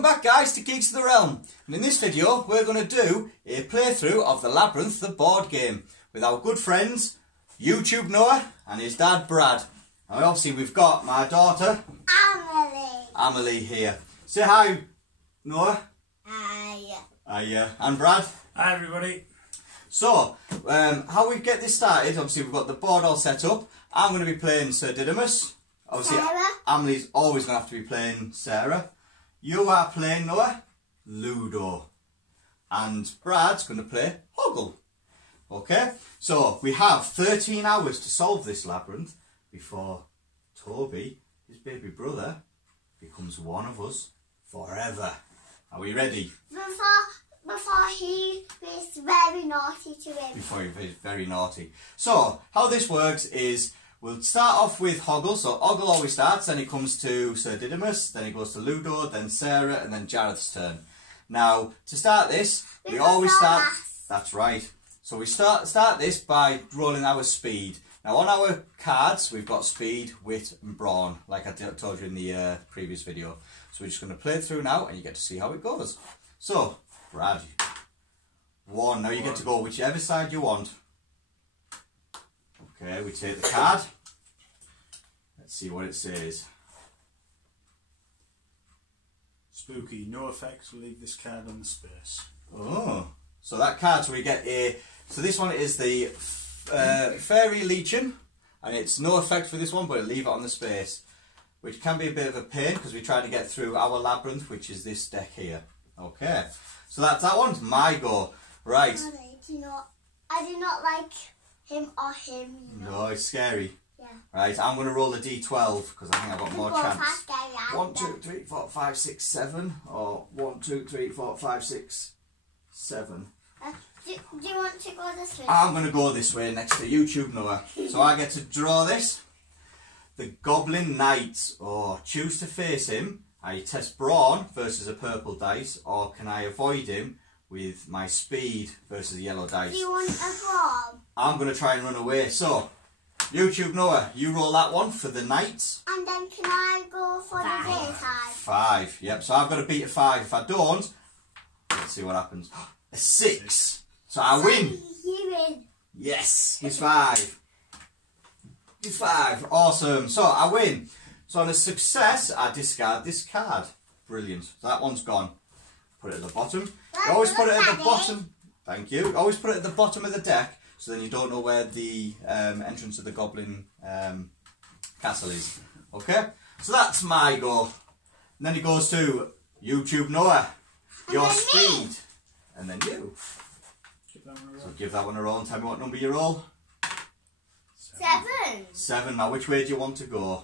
Welcome back guys to Geeks of the Realm, and in this video we're going to do a playthrough of the Labyrinth, the board game, with our good friends YouTube Noah and his dad Brad. Now obviously we've got my daughter Amelie here. Say hi Noah. Hi. Hi, and Brad. Hi everybody. So, how we get this started, obviously we've got the board all set up. I'm going to be playing Sir Didymus. Obviously Sarah. Amelie's always going to have to be playing Sarah. You are playing, Noah, Ludo. And Brad's going to play Hoggle. Okay? So, we have 13 hours to solve this labyrinth before Toby, his baby brother, becomes one of us forever. Are we ready? Before he is very naughty to him. Before he's very naughty. So, how this works is we'll start off with Hoggle. So, Hoggle always starts, then he comes to Sir Didymus, then he goes to Ludo, then Sarah, and then Jareth's turn. Now, to start this, we always start... That's right. So, we start this by rolling our speed. Now, on our cards, we've got speed, wit, and brawn, like I told you in the previous video. So, we're just going to play it through now, and you get to see how it goes. So, Brad, 1. Now you get to go whichever side you want. Okay, we take the card. Let's see what it says. Spooky, no effects, will leave this card on the space. Oh, so that card, so we get a... So this one is the Fairy Legion, and it's no effect for this one, but it'll leave it on the space, which can be a bit of a pain because we try to get through our labyrinth, which is this deck here. Okay, so that one's my go. Right. I do not like him or him. You know. No, it's scary. Yeah. Right, I'm going to roll a d12 because I think I've got more chance. Faster, 1, 2, 3, 4, 5, 6, 7. Or 1, 2, 3, 4, 5, 6, 7. Do you want to go this way? I'm going to go this way next to YouTube Noah. So I get to draw this. The Goblin Knight. Or choose to face him. I test brawn versus a purple dice, or can I avoid him with my speed versus a yellow dice? Do you want a brawn? I'm going to try and run away. So, YouTube Noah, you roll that one for the knight. And then can I go for the day side? 5, yep. So I've got to beat a 5. If I don't, let's see what happens. A 6. So I win. You win. Yes, he's 5. He's 5. Awesome. So I win. So on a success, I discard this card. Brilliant. So that one's gone. Put it at the bottom. You always put it at the bottom. Thank you. Always put it at the bottom of the deck, so then you don't know where the entrance of the Goblin castle is. Okay? So that's my go. And then it goes to YouTube Noah. Your speed. And then you. So give that one a roll and tell me what number you roll. 7. 7. Now which way do you want to go?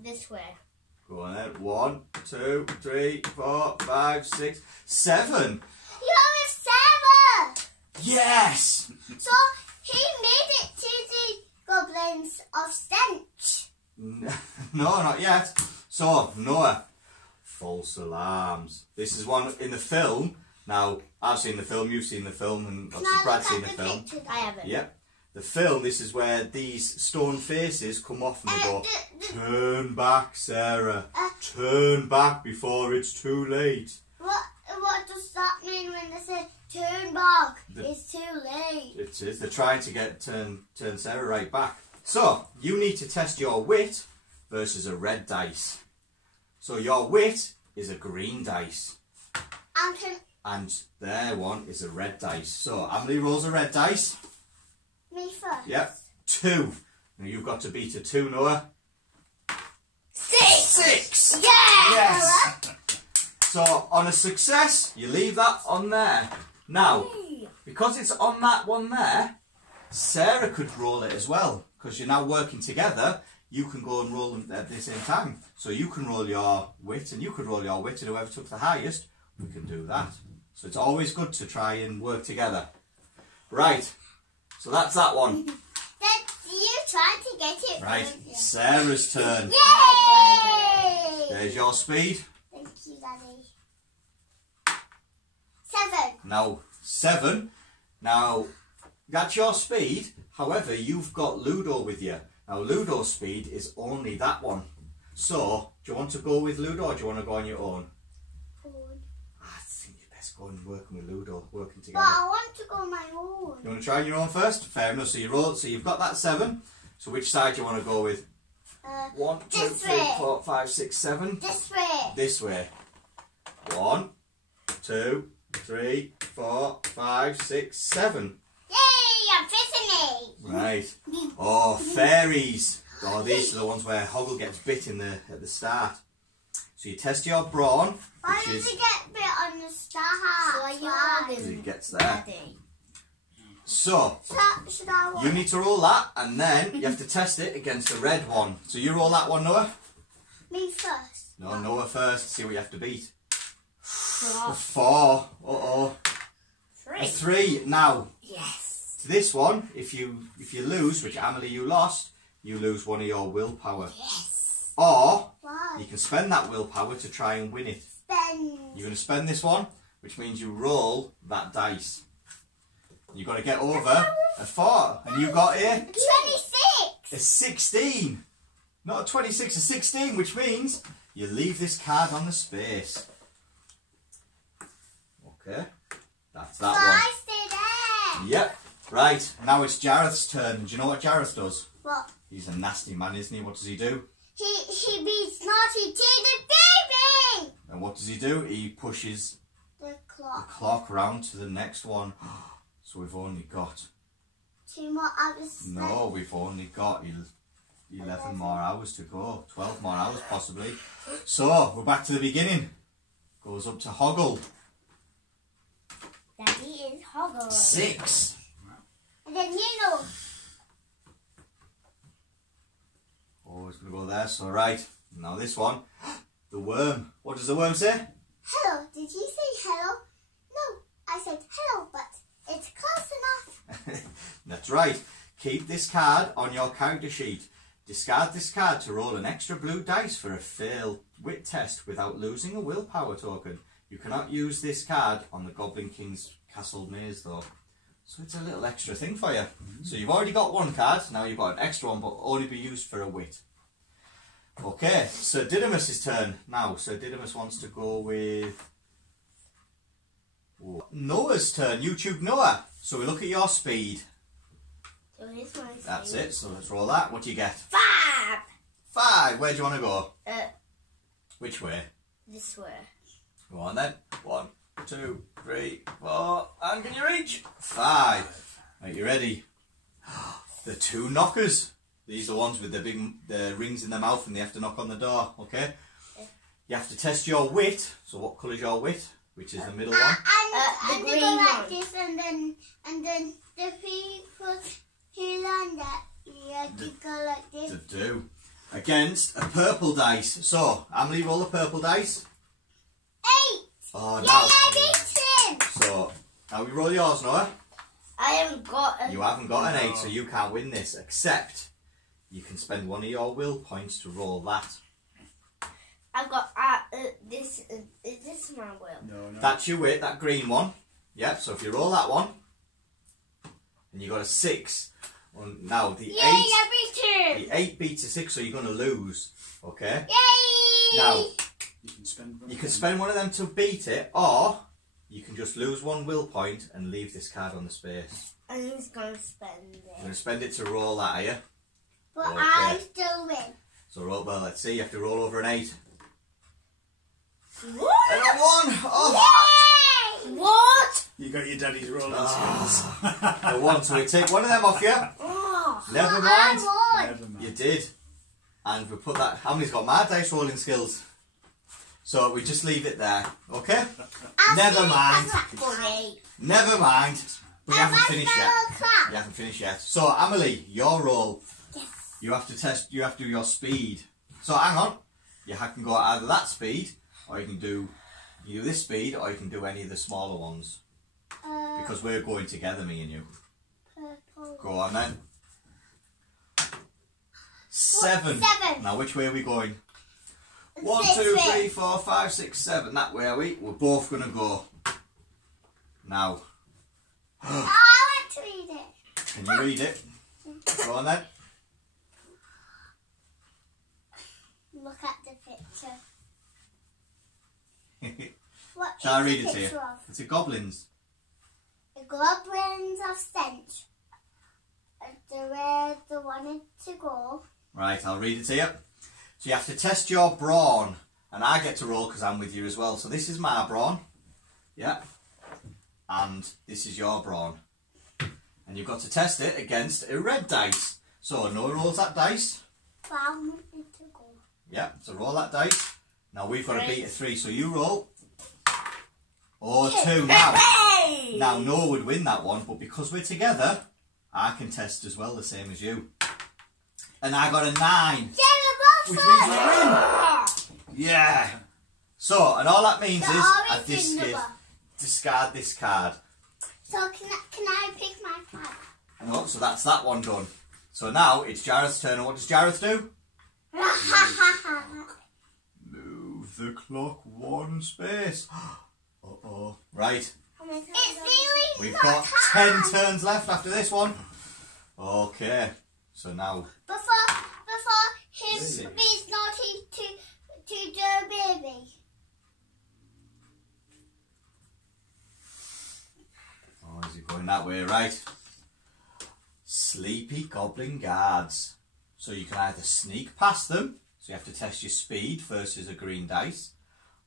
This way. Go on then. 1, 2, 3, 4, 5, 6, 7. You have 7! Yes! So he made it to the goblins of stench. No, not yet. So, Noah, false alarms. This is one in the film. Now, I've seen the film, you've seen the film, and obviously Brad's seen the film. I haven't. Yep. The film, this is where these stone faces come off and they go, turn back, Sarah. Turn back before it's too late. What does that mean when they say turn back? It's too late. It is. They're trying to get turn Sarah right back. So, you need to test your wit versus a red dice. So, your wit is a green dice. And their one is a red dice. So, Amelie rolls a red dice. Me first? Yep. 2. Now you've got to beat a 2, Noah. 6! 6! Yeah! Yes! So, on a success, you leave that on there. Now, because it's on that one there, Sarah could roll it as well. Because you're now working together, you can go and roll them at the same time. So you can roll your wit, and you could roll your wit, and whoever took the highest, we can do that. So it's always good to try and work together. Right. So that's that one. Then you trying to get it. Right, Sarah's turn. Yay! There's your speed. Thank you, Daddy. 7. Now, 7. Now, that's your speed. However, you've got Ludo with you. Now, Ludo's speed is only that one. So, do you want to go with Ludo or do you want to go on your own? Go Let's go and work with Ludo, working But together. I want to go my own. You want to try your own first? Fair enough. So you roll. So you've got that 7. So which side do you want to go with? 1, 2, this 3, way. 4, 5, 6, 7. This way. This way. 1, 2, 3, 4, 5, 6, 7. Yay! I'm fishing it. Right. Oh, fairies. Oh, these are the ones where Hoggle gets bit at the start. So you test your brawn, Why which does is it get bit on the start? So are you holding it gets there. Daddy? So Should I you need to roll that, and then you have to test it against the red one. So you roll that one, Noah. Me first. No, Noah first. See what you have to beat. Four. 4. Uh-oh. 3. A 3. Now, Yes. this one, if you lose, which Amelie you lost, you lose one of your willpower. Yes. Or Why? you can spend that willpower to try and win it. Spend. You're going to spend this one, which means you roll that dice. You've got to get over a 4, and you got here 26. a 16. Not a 26, a 16, which means you leave this card on the space. Okay, that's that I stay there. one. Yep, right, now it's Jareth's turn. Do you know what Jareth does? What? He's a nasty man, isn't he? What does he do? He beats naughty T the baby. And what does he do? He pushes The the clock. clock round to the next one. So we've only got... 2 more hours. No, we've only got 11 more hours to go. 12 more hours, possibly. So, we're back to the beginning. Goes up to Hoggle. Daddy is Hoggle. 6. And then you know. Oh, it's going to go there. So, right. Now this one. The worm. What does the worm say? Hello. Did you say hello? No, I said hello, but it's close enough. That's right. Keep this card on your character sheet. Discard this card to roll an extra blue dice for a failed wit test without losing a willpower token. You cannot use this card on the Goblin King's castle maze though. So it's a little extra thing for you. So you've already got one card, now you've got an extra one, but only be used for a wit. Okay, Sir Didymus' turn. Now, Sir Didymus wants to go with Noah's turn. You choose Noah. So we look at your speed. So here's my That's speed. it, so let's roll that. What do you get? 5. 5. Where do you want to go? Which way? This way. Go on then. 1, 2, 3, 4. And can you reach? 5. Are you ready? The 2 knockers. These are the ones with the rings in their mouth and they have to knock on the door, okay? You have to test your wit. So what colour's your wit? Which is the middle one? And the they green go like one. this, and then the people who learn that you have to go like this. To do. Against a purple dice. So, Amelie, roll the purple dice. 8. Oh, Yay! now. I beat him. So, now we roll yours, Noah. I haven't got a... You haven't got an 8, so you can't win this, except you can spend one of your will points to roll that. I've got this. Is this my will? No. That's your wit, that green one. Yep, so if you roll that one, and you got a 6, well, now the Yay! 8, I beat him. the 8 beats a 6, so you're going to lose, okay? Yay! Now, You can spend one. you can spend one of them to beat it, or you can just lose one will point and leave this card on the space. And he's gonna spend You're it. going to spend it to roll that, are you? But Okay. I still win. So roll, well, let's see, you have to roll over an 8. What? And a 1! Oh! Yay! What? You got your daddy's rolling Ah. skills. A 1, so we take one of them off you. Oh. Never But mind. I won. Never mind. You did. And we put that... Amelie's got my dice rolling skills. So we just leave it there, okay? Never mind. Funny. Never mind. We haven't finished yet. Clap. You haven't finished yet. So, Amelie, your roll. Yes. You have to test... You have to do your speed. So, hang on. You can go either that speed, or you can do... You do this speed, or you can do any of the smaller ones. Because we're going together, me and you. Purple. Go on then. 7. 7. Now which way are we going? 1, This 2, way. 3, 4, 5, 6, 7. That way are we? We're both going to go. Now, Oh, I want to read it. can you read it? Go on then. Look at the picture. What Shall I read it's it to you? picture of? It's a goblins. The goblins of stench. Where they wanted to go. Right, I'll read it to you. So you have to test your brawn. And I get to roll because I'm with you as well. So this is my brawn. Yeah. And this is your brawn. And you've got to test it against a red dice. So Noah rolls that dice. But I wanted to go. Yeah, so roll that dice. Now we've got to beat a 3, so you roll. Or 2 now. Hey! Now Noah would win that one, but because we're together, I can test as well, the same as you. And I got a 9. Which means we win. Yeah. So, and all that means is I discard this card. So can I pick my card? No, so that's that one done. So now it's Jareth's turn. And what does Jareth do? Move the clock 1 space. Uh-oh. Right. It's really We've got 10 turns left after this one. Okay. So now... Before him Really? being naughty to the baby. Oh, is it going that way? Right. Sleepy goblin guards. So you can either sneak past them, so you have to test your speed versus a green dice,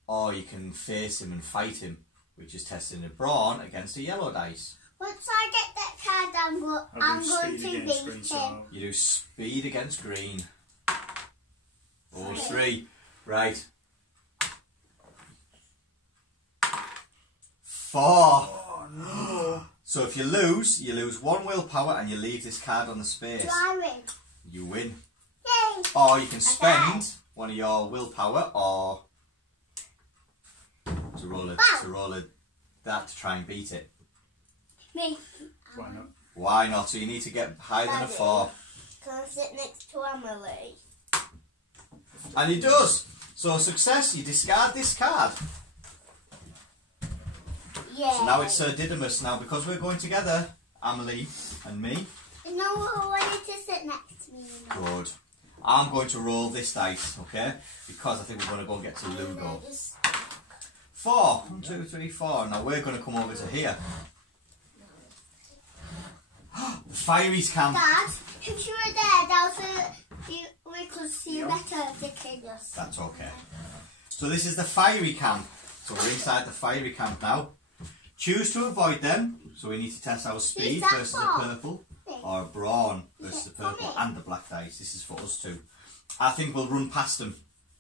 or you can face him and fight him, which is testing a brawn against a yellow dice. Once I get that card, I'm going to beat him. You do speed against green. All 3. Right. 4. Oh no. So if you lose 1 willpower and you leave this card on the space. Do I win? You win. Yay! Or you can spend one of your willpower or to roll that to try and beat it. Me. Why not? Why not? So you need to get higher than a 4. Can I sit next to Emily? And he does. So success, you discard this card. Yeah. So now it's Sir Didymus. Now because we're going together, Amelie and me. No one wanted to sit next to me. Good. I'm going to roll this dice, okay? Because I think we're going to go and get to Ludo. 4. 1, 2, 3, 4. Now we're going to come over to here. The Fieries camp. Dad, if you were there, we could see better if they killed us. That's okay. So this is the Fiery camp. So we're inside the Fiery camp now. Choose to avoid them. So we need to test our speed that versus for? the purple. Or brawn versus the Is it for purple me? and the black dice. This is for us too. I think we'll run past them.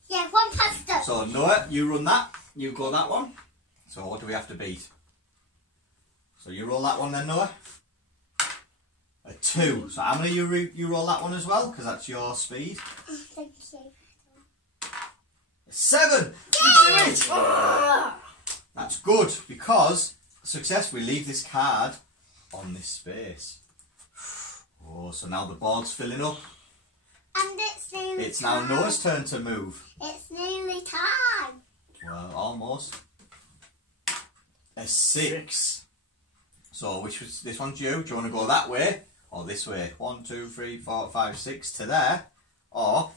Yeah, one pasta. So Noah, you run that. You go that one. So what do we have to beat? So you roll that one then, Noah. A 2. So Emily, you roll that one as well because that's your speed. Thank you. A 7. You do it. That's good because success. We leave this card on this space. Oh, so now the board's filling up. And it's nearly It's now time. Noah's turn to move. It's nearly time. Well, almost. A 6. So which was this one's you? Do you want to go that way or this way? 1, 2, 3, 4, 5, 6 to there, or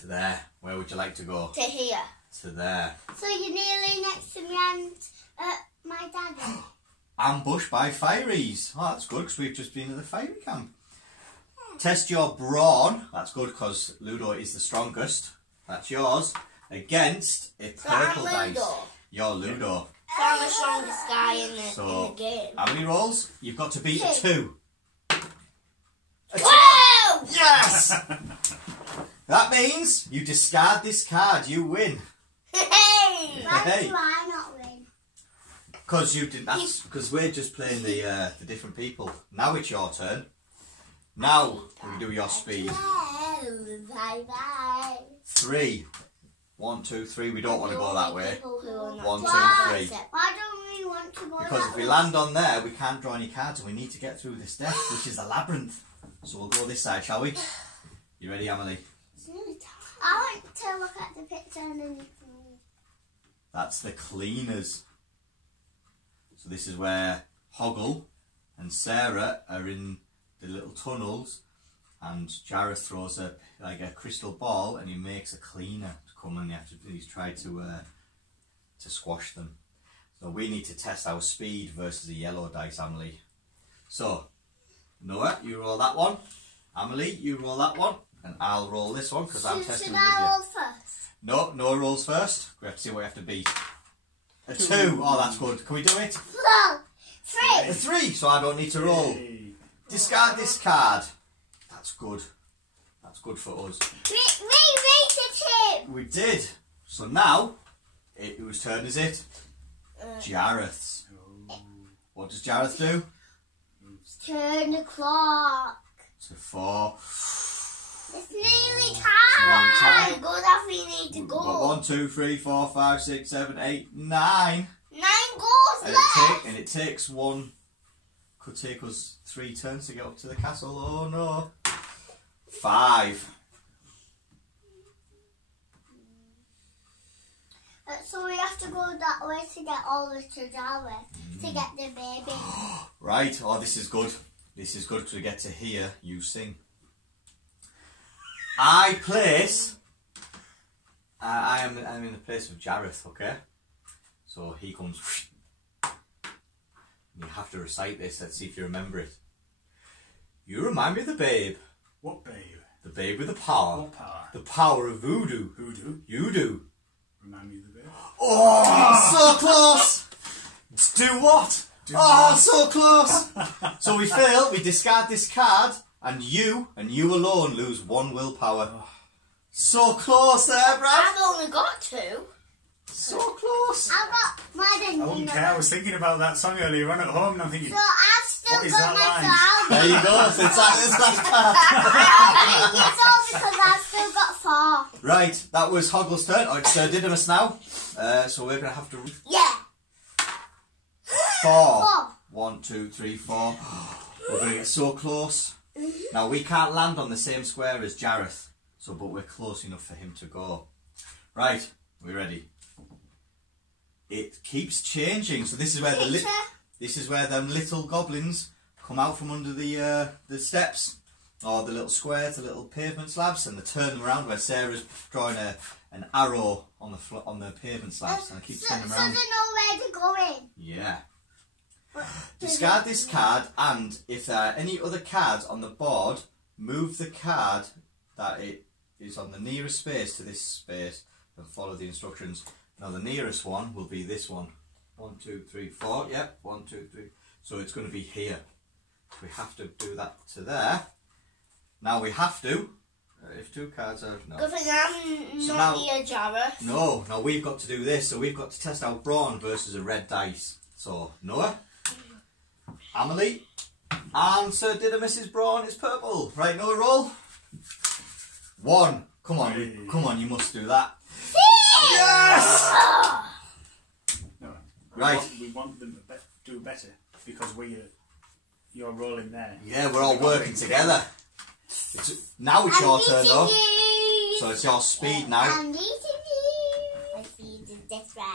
to there. Where would you like to go? To here. To there. So you're nearly next to me and my daddy. Ambushed by Fieries. Oh, that's good because we've just been at the Fiery camp. Test your brawn. That's good because Ludo is the strongest. That's yours. Against a purple dice. Ludo. You're Ludo. So I'm the strongest guy in So, the game. how many rolls? You've got to beat a 2. A 2. Whoa! Yes! That means you discard this card. You win. Hey! Why Hey. do I not win? Because you did. That's because we're just playing the different people. Now it's your turn. Now we do your speed. Bye bye. 3. 1, 2, 3. We don't want to go that way. 1, 2, 3. Why don't we want to go Because that if we way? land on there, we can't draw any cards, and we need to get through this deck, which is the labyrinth. So we'll go this side, shall we? You ready, Emily? I want to look at the picture and then you can read. That's the cleaners. So this is where Hoggle and Sarah are in the little tunnels, and Jareth throws a crystal ball, and he makes a cleaner to come, and he's tried to to squash them. So we need to test our speed versus a yellow dice, Amelie. So, Noah, you roll that one. Amelie, you roll that one. And I'll roll this one because I'm testing with you. Should I roll first? No, Noah rolls first. We have to see what we have to beat. A 2. Oh, that's good. Can we do it? No. 3. A 3, so I don't need to roll. Discard this card. That's good. That's good for us. We rated him. We did. So now, whose turn is it? Jareth's. What does Jareth do? Turn the clock. So 4. It's nearly time. Go that we need to We've go. got 1, 2, 3, 4, 5, 6, 7, 8, 9. 9 goals And left. it takes one. Could take us 3 turns to get up to the castle. Oh no. 5. So we have to go that way to get all the Jareth to get the baby. Right. Oh, this is good. This is good because we get to hear you sing. I place. I'm in the place of Jareth. Okay. So he comes. You have to recite this. Let's see if you remember it. You remind me of the babe. What babe? The babe with the power. What power? The power of voodoo. Voodoo? You do. Remind me of the babe. Oh, so close! Do what? So close! So we fail, we discard this card, and you alone lose 1 willpower. So close there, Brad! I've only got 2. So close! I've got more than I wouldn't care. I was thinking about that song earlier on at home and I'm thinking, So I've still What is got that my There you go, so it's like this last card. It's all because I've still got 4. Right, that was Hoggle's turn. Oh, it's Didymus now. So we're going to have to... Yeah. 4. 4. 1, 2, 3, 4. We're going to get so close. Now, we can't land on the same square as Jareth, but we're close enough for him to go. Right, we're ready. It keeps changing, so this is where them little goblins come out from under the steps, or the little squares, the little pavement slabs, and they turn them around where Sarah's drawing an arrow on the pavement slabs, and it keeps turning So around. they know where to go in. Yeah. Discard this card, and if there are any other cards on the board, move the card that it is on the nearest space to this space and follow the instructions. Now the nearest one will be this one. 1, 2, 3, 4. Yep, 1, 2, 3. So it's going to be here. We have to do that to there. Now we have to. If 2 cards are no. Good thing I'm So not now- near Jareth. No, we've got to do this. So we've got to test our brawn versus a red dice. So Noah, Amelie, and Sir Didymus's brawn is purple. Right, Noah, roll. 1. Come on, Hey. come on, you must do that. Yes! no. Right. We want them to do better because you're rolling there. Yeah, we're all working together. Now it's your turn though. So it's your speed now. I'm beating you. My speed is different.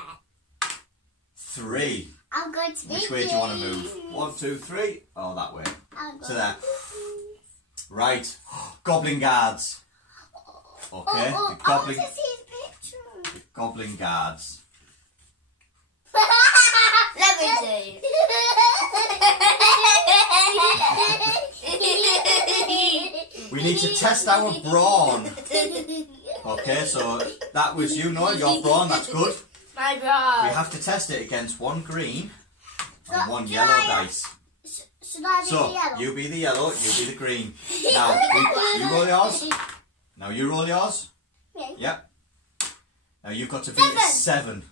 3. I'm going to beat you. Which way do you want to move? 1, 2, 3. Oh, that way. I'm To going there. to beat you. Right. Goblin guards. Okay. Oh, The I want goblin, to see his picture. goblin guards. Let me see. We need to test our brawn. Okay, so that was you, Noah. Your brawn, that's good. My We bra. have to test it against 1 green and So, 1 do yellow I- dice. Should I be the So, yellow? you be the yellow, you be the green. Now, you roll yours. Now, you roll yours. Okay. Yep. Now, you've got to beat a 7.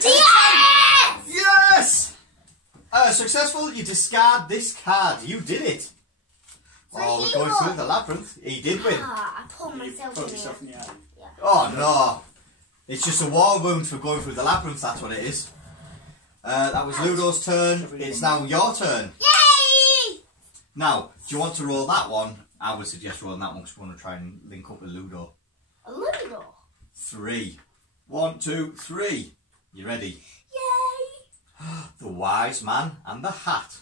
Yes! Yes! Successful, you discard this card. You did it. Oh, we're he going won. through the labyrinth. He did win. Ah, I pulled You myself put in yourself here. in the eye. Oh, no. It's just a war wound for going through the labyrinth, that's what it is. That was Ludo's turn. It's now your turn. Yay! Now, do you want to roll that one? I would suggest rolling that one because we want to try and link up with Ludo. A Ludo. 3. 1, 2, 3. You ready? Yay! The wise man and the hat.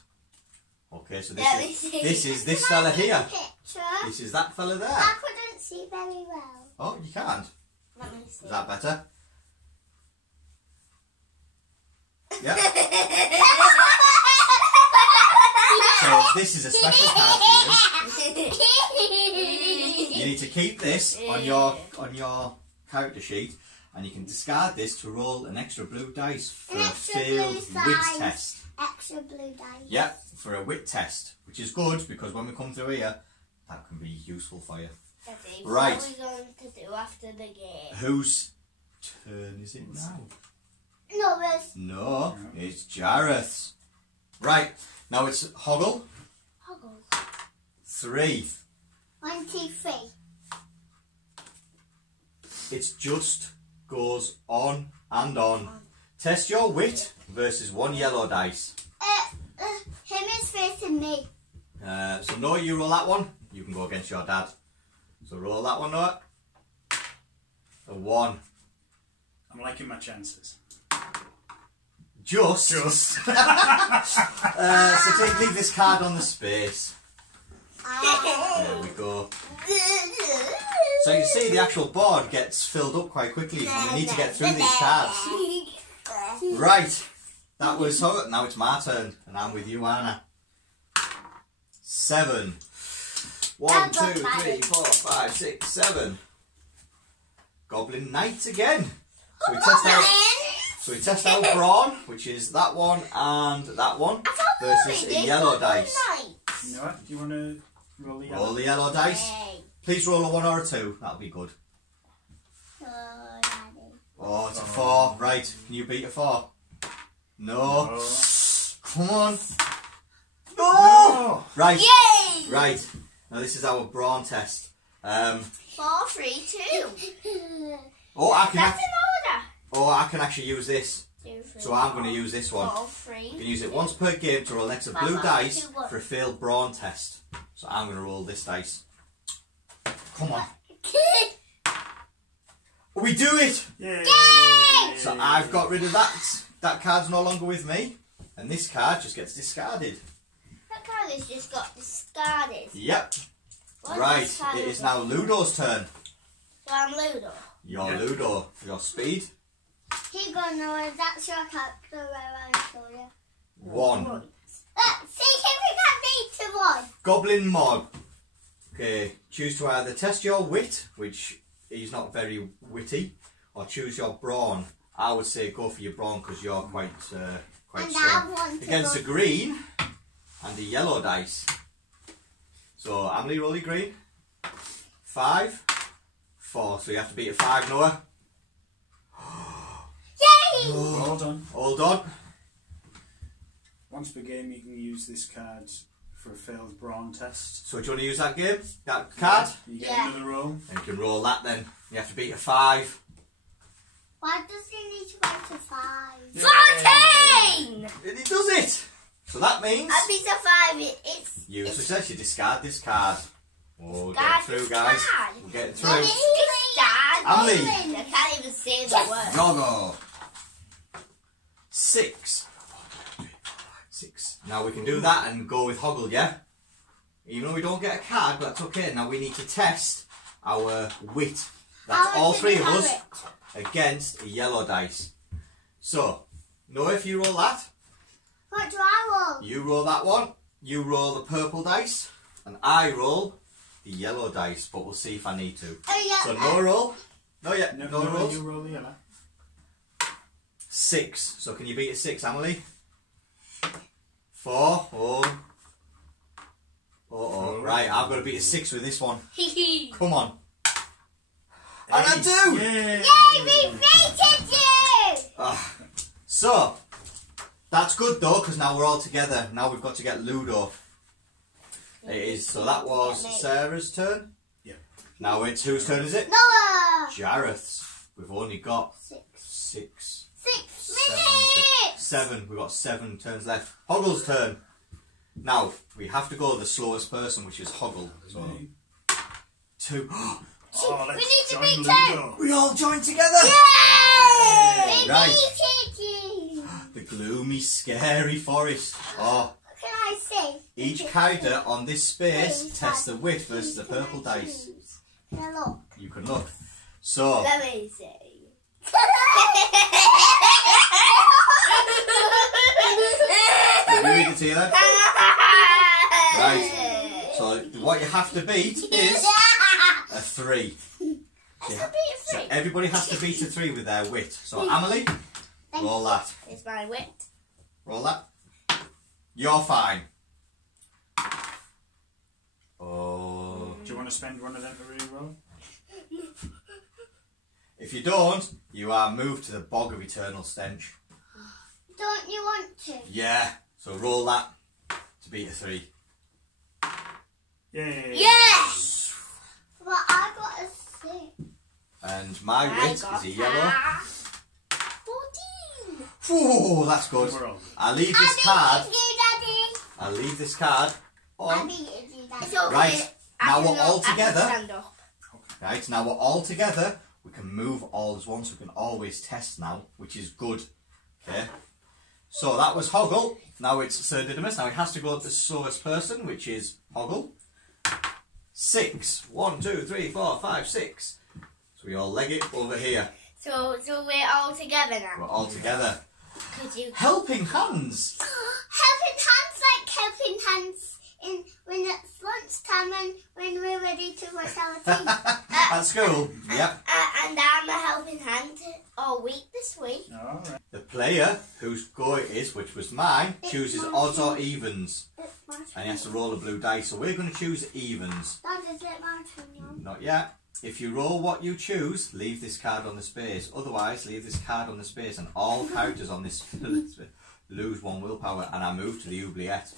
Okay, so Yeah, this is this fella here. Picture. This is that fella there. I couldn't see very well. Oh, you can't. Let me see. Is that better? This is a special card for you. You need to keep this on your character sheet, and you can discard this to roll an extra blue dice for a failed wit test. Extra blue dice. Yep, for a wit test, which is good because when we come through here, that can be useful for you. Daddy, Right. What are we going to do after the game? Whose turn is it now? No, it's No, it's Jareth's. Right, now it's Hoggle. Hoggle. 3. 1, 2, 3. It just goes on and on. Test your wit versus 1 yellow dice. Him is facing me. So Noah, you roll that one. You can go against your dad. So roll that one, Noah. A 1. I'm liking my chances. Just. So leave this card on the space. There we go. So you see the actual board gets filled up quite quickly and we need to get through these cards. Right. That was so. Now it's my turn and I'm with you, Anna. 7. 1, 2, 3, 4, 5, 6, 7. Goblin Knight again. So we test out brawn, which is that one and that one, versus a yellow dice. You know what? Do you want to roll the yellow? Roll the yellow dice. Please roll a 1 or a 2. That'll be good. Oh, Daddy. Oh, it's a 4. Right. Can you beat a 4? No. No. Come on. No. No. Right. Yay! Right. Now this is our brawn test. 4, 3, 2. Oh, I can. That's in order. Oh, I can actually use this. 2, 3, So I'm going to use this one. 4, 3. You can use it once per game to roll an extra blue dice for a failed brawn test. So I'm going to roll this dice. Come on. We do it! Yay! So I've got rid of that. That card's no longer with me. And this card just gets discarded. That card has just got discarded. Yep. What's Right. this card It is with? now Ludo's turn. So I'm Ludo. Your Yep. Ludo. Your speed. Here you go, Noah. That's your character where I show you. 1. See if we can beat to 1. Goblin Mob. Okay. Choose to either test your wit, which he's not very witty, or choose your brawn. I would say go for your brawn because you're quite And I strong. want to Against go. a green and a yellow dice. So Emily, roll your green. 5, 4. So you have to beat a 5, Noah. Yay! Well done. Hold on. Once per game, you can use this card for a failed brawn test. So do you want to use that game? That card? You get Yeah. another roll. And you can roll that then. You have to beat a 5. Why does he need to go to 5? 14! And he does it! So that means I beat a 5. It's you success, you discard this card. Oh, we'll get Discard through, this guys. card. We'll get Well, through. it's discard. Emily. I can't even say the word. Gogo. 6. 6. Now we can do that and go with Hoggle, yeah? Even though we don't get a card, but that's okay. Now we need to test our wit. That's all 3 of us against a yellow dice. So, Noah, if you roll that, What do I roll? you roll that one, you roll the purple dice, and I roll the yellow dice, but we'll see if I need to. Oh, yeah. So Noah roll. No, yeah, No, Noah rolls. you roll the yellow. 6. So can you beat a 6, Emily? 4. Oh. Oh. Right, I've got to beat a 6 with this one. Come on. And I do! Yay! Yay, we beated you! So, that's good though, because now we're all together. Now we've got to get Ludo. It is. So that was Sarah's turn. Yeah. Now it's whose turn is it? Noah! Jareth's. We've only got 6 6. minutes! 7. We've got 7 turns left. Hoggle's turn. Now, we have to go the slowest person, which is Hoggle. So, 2. Oh, We let's need to join beat Ludo. We all join together! Yay! We Right. beated you! The gloomy, scary forest. Oh, What can I say? each character on this space tests the wit versus the purple dice. Can I look? You can look. So, Let me see. let me read it to you then. What you have to beat is a 3. So everybody has to beat a 3 with their wit. So Amelie, roll that. It's my wit. Roll that. You're fine. Oh. Do you want to spend one of them to re-roll? If you don't, you are moved to the bog of eternal stench. Don't you want to? Yeah. So roll that to beat a 3. Yay! Yes! Well, I got a 6. And my wit is a yellow. 14. Oh, that's good. Overall. I'll leave this card. You, Daddy. I'll leave this card I on. beat you, Daddy. It's okay. Right. Now we're all I can together. stand up. Right. Now we're all together. We can move all as one, so we can always test now, which is good. Okay. So that was Hoggle. Now it's Sir Didymus. Now it has to go to the slowest person, which is Hoggle. 6. 1, 2, 3, 4, 5, 6. So we all leg it over here. So we're all together now. We're all together. Could you? Helping hands. Helping hands like helping hands when it's lunchtime and when we're ready to brush our teeth. At school. Yep. And I'm a helping hand all week this week. Alright. The player whose go it is, which was mine, chooses odds or evens. It's my turn. And he has to roll a blue dice. So we're going to choose evens. Dad, is it my turn now? Not yet. If you roll what you choose, leave this card on the space. Otherwise, leave this card on the space and all characters on this lose 1 willpower. And I move to the oubliette.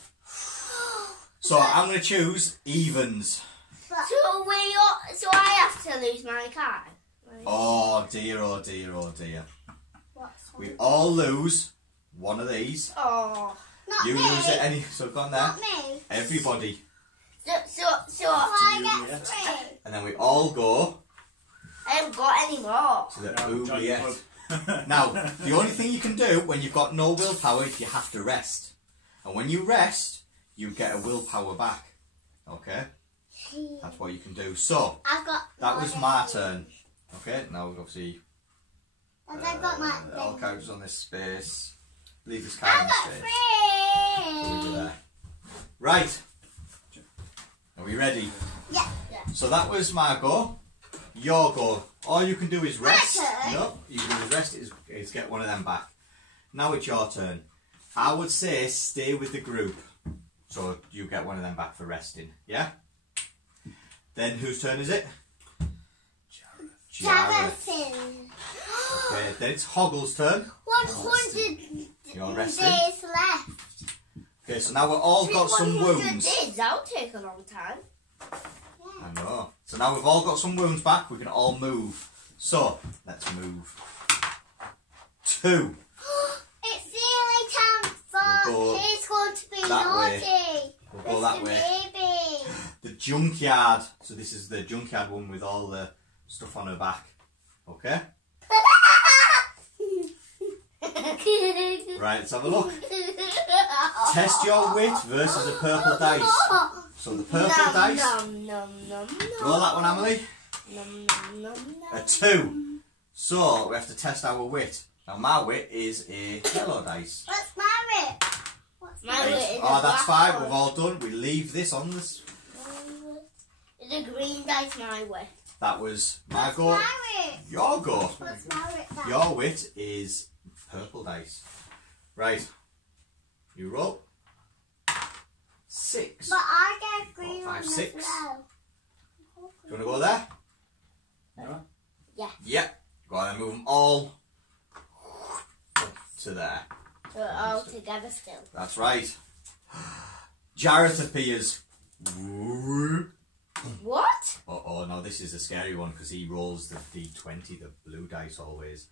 So I'm going to choose evens. So I have to lose my card. Right? Oh dear, oh dear, oh dear. What's We all lose one of these. Oh. Not You me. lose it any. So go on there. Not me. Everybody. So So I oubliette. get 3. And then we all go I haven't got any more. to the No, join the oubliette. club. Now, the only thing you can do when you've got no willpower is you have to rest. And when you rest, you get a willpower back. Okay? That's what you can do. So, I've got. that was my turn. Okay, now obviously And I've got my. all characters on this space. Leave this card I've on got the space. So 3. leave it there. Right. Are we ready? Yeah. So that was my go. Your go. All you can do is rest. turn? No, you can do is rest is get one of them back. Now it's your turn. I would say stay with the group. So you get one of them back for resting. Yeah? Then whose turn is it? Jareth. Jonathan. Okay, then it's Hoggle's turn. 100 You're resting. days left. Okay, so now we've all got some 100 wounds. days, that'll take a long time. I know. So now we've all got some wounds back, we can all move. So, let's move. 2. It's nearly time for. We'll go He's going to be that way. naughty. We'll go that Mr. way. Baby. The junkyard. So this is the junkyard one with all the stuff on her back. Okay? Right, let's have a look. Test your wit versus a purple dice. So the purple dice. Nom, nom, nom, Roll that one, Amelie. nom, nom, A nom. 2. So we have to test our wit. Now my wit is a yellow dice. What's my wit? What's My my wit wit? is Oh, a that's black 5. one. We've all done. We leave this on this. The green dice my way. That was my What's go. my wit? Your go. What's my wit? Dad? Your wit is purple dice. Right. You roll. 6. But I get green 4, 5, one 6. as well. Do you want to go there? No? Yep. Go on and move them all to there. So we're all together still. That's right. Jareth appears. What? Oh no, this is a scary one because he rolls the D20, the blue dice always.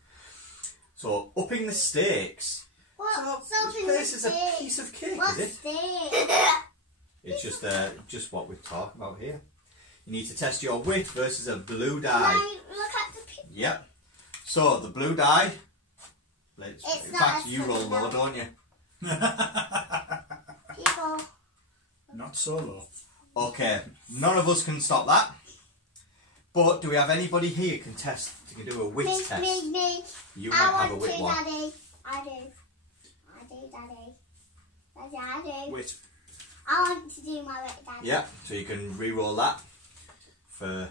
So, upping the stakes. What? So, Something this is a stick. piece of cake, What's is it? stick? It's just what we're talking about here. You need to test your wit versus a blue Can die. I look at the picture? Yep. So, the blue die. Let's, It's in not fact, a you roll similar. low, don't you? People. Not solo. Okay, none of us can stop that. But do we have anybody here who can do a wit Me, test? me. You might I have a want wit to, one. Daddy. I do. Daddy. Daddy, I do. Wait. I want to do my right, Dad. Yeah, so you can re-roll that for.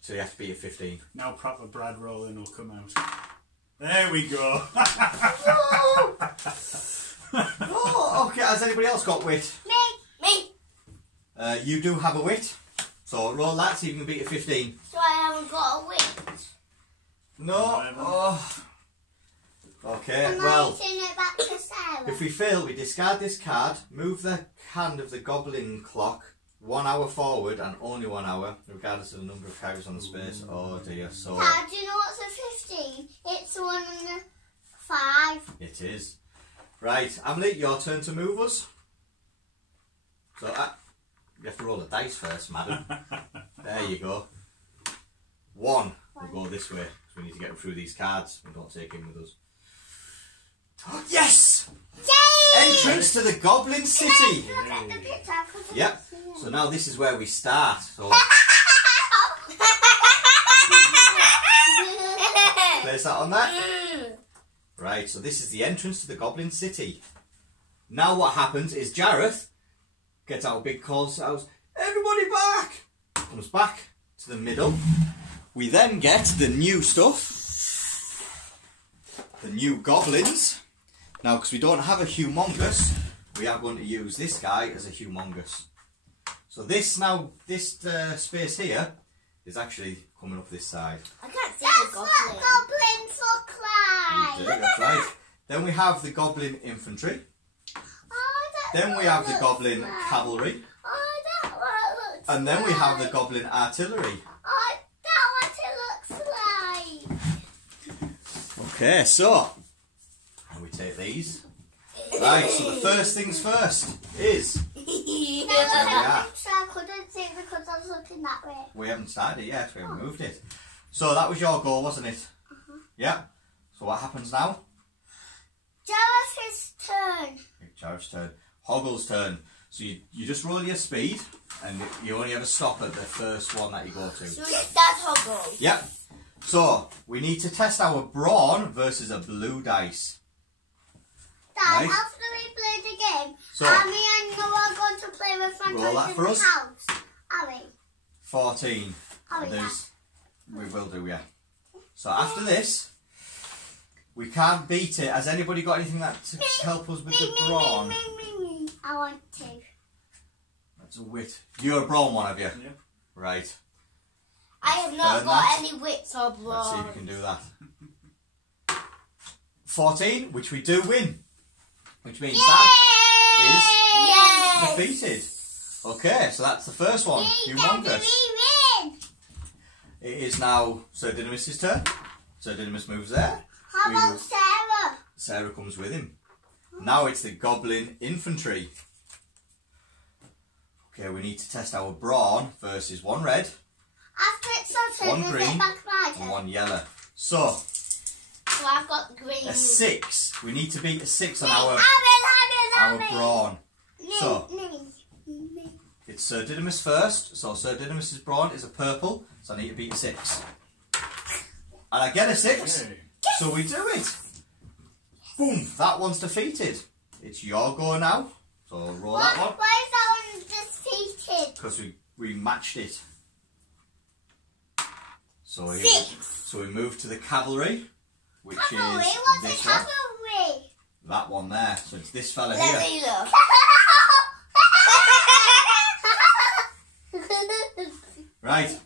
So you have to beat a 15. Now proper Brad rolling will come out. There we go. Oh, okay. Has anybody else got wit? Me. You do have a wit. So roll that so you can beat a 15. So I haven't got a wit. No. Oh. Okay, And well, I turn it back to Sarah. if we fail, we discard this card, move the hand of the goblin clock 1 hour forward and only 1 hour, regardless of the number of carries on the space. Oh dear, so... Dad, do you know what's a 15? It's the one and the 5. It is. Right, Emily, your turn to move us. So, you have to roll a dice first, madam. There you go. 1. We'll go this way, because we need to get through these cards. We don't take him with us. Yes! Yay! Entrance to the Goblin City! Look at the picture. I couldn't Yep. see it. So now this is where we start. So place that on that. Right, so this is the entrance to the Goblin City. Now what happens is Jareth gets out a big call out, everybody back! Comes back to the middle. We then get the new stuff. The new goblins. Now, because we don't have a humongous, we are going to use this guy as a humongous. So this space here is actually coming up this side. I can't see That's the what goblin. goblins look We like. do, that's right. Then we have the goblin infantry. Oh, that's Then we what have it the looks goblin like. cavalry. Oh, that's what it looks And then we have the like. goblin artillery. Oh, that's what it looks like. Okay, so and we take these. Right, so the first things first is No, Yeah. I couldn't see because I was looking that way. we haven't started it yet, we haven't moved it. So that was your goal, wasn't it? Yeah. So what happens now? Jareth's turn. Jareth's turn. Hoggle's turn. So you just roll your speed and you only ever stop at the first one that you go to. So that's Hoggle. Yep. So we need to test our brawn versus a blue dice. Dad, Right. after we play the game, So- Abby and Noah are going to play with my Roll that toys for in us. the house. Abby. 14. Oh, yeah. We will do, yeah. So after this, we can't beat it. Has anybody got anything that to help us with the brawn? Me. I want to. That's a wit. You're a brawn one, have you? Yep. Right. I have not Burn got that. any wits or Let's see if brawn. we can do that. 14, which we do win. Which means that is defeated. Okay, so that's the first one. Humongous. We win. It is now Sir Dynamis' turn. Sir Dynamis moves there. How We about move- Sarah? Sarah comes with him. Now it's the goblin infantry. Okay, we need to test our brawn versus 1 red After it's our turn, One is green it back my and turn? 1 yellow. So, So I've got the green. a 6. We need to beat a 6 on Me, our Abby. brawn. Me, So- me. It's Sir Dynamis first. So Sir Dynamis' brawn is a purple. So I need to beat a 6. And I get a 6. Yay. So we do it. Boom. That one's defeated. It's your go now. So roll that one. Why is that one defeated? Because we matched it. So we, 6. so we move to the cavalry, which Cavalry? is What's a this one. cavalry? That one there. So it's this fella Let here. me look. Right.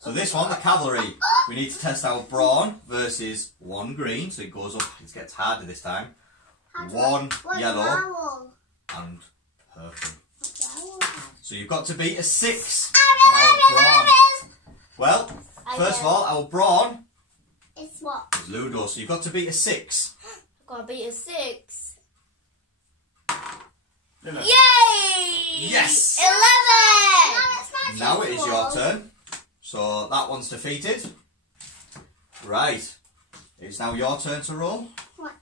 So this one, the cavalry, we need to test our brawn versus 1 green. So it goes up, it gets harder this time. How do 1 What's yellow owl? and purple. What's owl have? So you've got to beat a 6 on our brawn. Well, first of all, our brawn It's what? is Ludo. So you've got to beat a 6. I've got to beat a 6. You know. Yay! Yes! 11! It's my turn Now it to is your roll. turn. So that one's defeated. Right. It's now your turn to roll. What?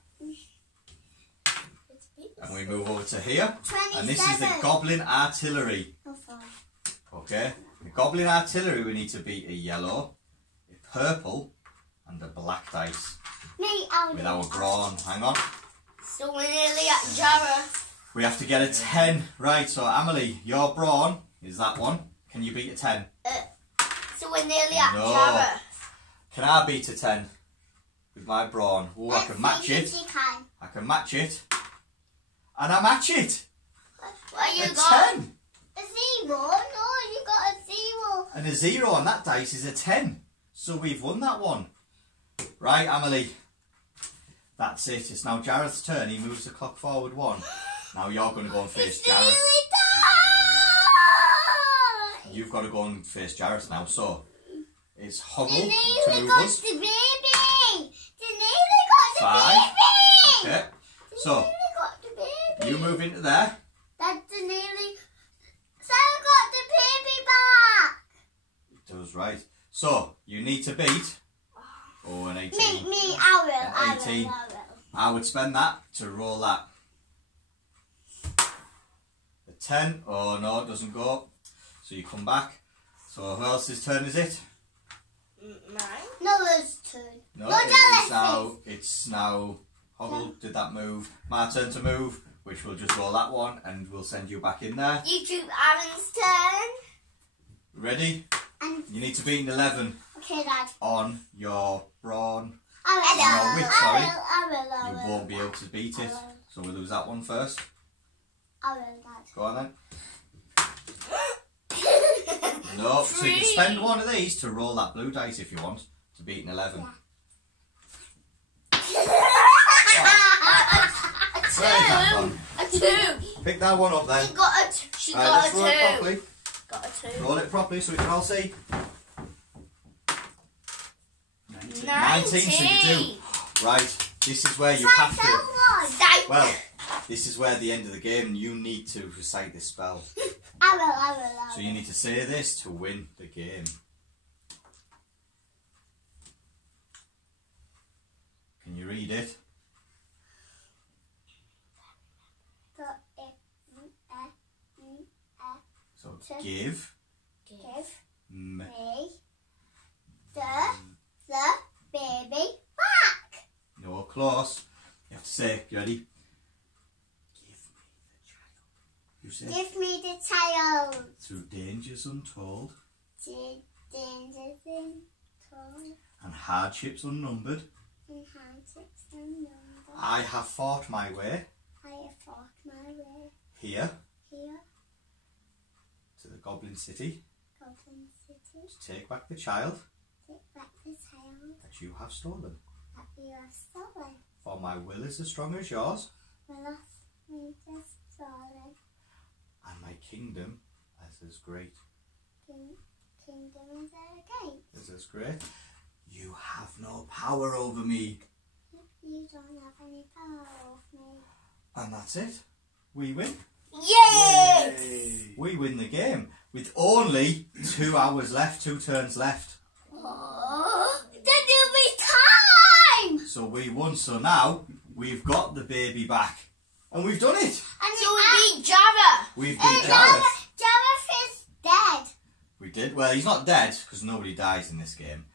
And we move over to here. 27. And this is the Goblin Artillery. Oh, sorry. Okay. The Goblin Artillery, we need to beat a yellow, a purple, and a black dice. Me, I'll With do our it. brawn. Hang on. So we're nearly at Jareth. We have to get a 10. Right, so Amelie, your brawn is that one. Can you beat a 10? So we're nearly at No. Java. Can I beat a 10 with my brawn? Oh, I can match it. You can. I can match it. And I match it. What you A got? 10. A 0? No, you got a 0. And a 0 on that dice is a 10. So we've won that one. Right, Amelie. That's it. It's now Jareth's turn. He moves the clock forward 1. Now you're going to go and face Jareth. You've got to go and face Jareth now. So it's Hoggle to move us. The baby. The nearly got the 5. baby. Okay. So Nearly got the baby. you move into there. That's the nearly. So I got the baby back. It does, right. So you need to beat. Oh, an 18. I will. 18. I would spend that to roll that. A 10. Oh no, it doesn't go. So you come back. So who else's turn is it? Mine. No, it's 2. No, No, it's now Hoggle did that move. My turn to move, which we'll just roll that one and we'll send you back in there. YouTube Aaron's turn. Ready? And You need to beat an 11 okay, Dad. on your brawn. I will. No, wait, sorry. I You will. won't be able to beat it. So we'll lose that one first. I will, Dad. Go on then. No, so you can spend one of these to roll that blue dice if you want to beat an 11. Where's that gone? A 2. Pick that one up then. She got a 2. She Right, got let's roll it a 2. properly. Got a 2. Roll it properly so we can all see. 19. 19, so you do. Right, this is where you have to. Dice. Well, this is where at the end of the game you need to recite this spell. I will. So you need to say this to win the game. Can you read it? So give me me the baby back. no close. You have to say, you ready? Give me the child. You say Give me the child. through dangers untold Dangers in toil and hardships unnumbered. and hardships and number. I have fought my way I have fought my way here here, to the Goblin City Goblin City, to take back the child take back the child that you have stolen. that you have stolen. For my will is as strong as yours, Will us me just stolen. and my kingdom is as great. Kingdom is our gate. Is as great. You have no power over me. You don't have any power over me. And that's it. We win. Yay! Yay. We win the game with only 2 hours left, 2 turns left. Oh, then it'll be time. So we won. So now we've got the baby back. And we've done it. And So we beat Java. We've beat Jareth. Jareth is dead. We did. Well, he's not dead because nobody dies in this game.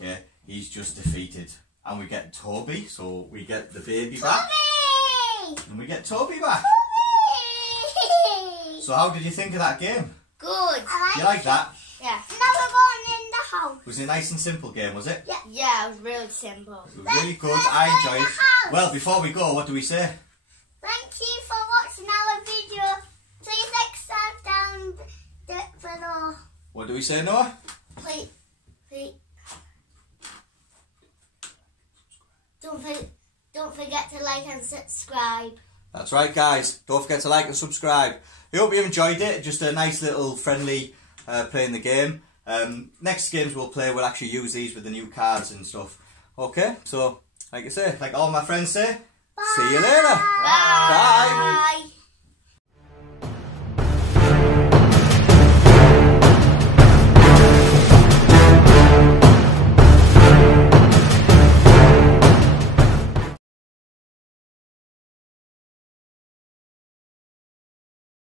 Okay, he's just defeated. And we get Toby, so we get the baby back. Toby! And we get Toby back. Toby! So how did you think of that game? Good. I You like that? Yeah. Now we're going in the house. Was it a nice and simple game, was it? Yeah, it was really simple. It was really good. I enjoyed it. Well, before we go, what do we say? Thank you for watching our video. Please subscribe down below. What do we say, Noah? Please. Don't forget to like and subscribe. That's right, guys. Don't forget to like and subscribe. I hope you enjoyed it. Just a nice little friendly playing the game. Next games we'll play, we'll actually use these with the new cards and stuff. Okay, so like I say, like all my friends say, see you later. Bye. Bye. Bye.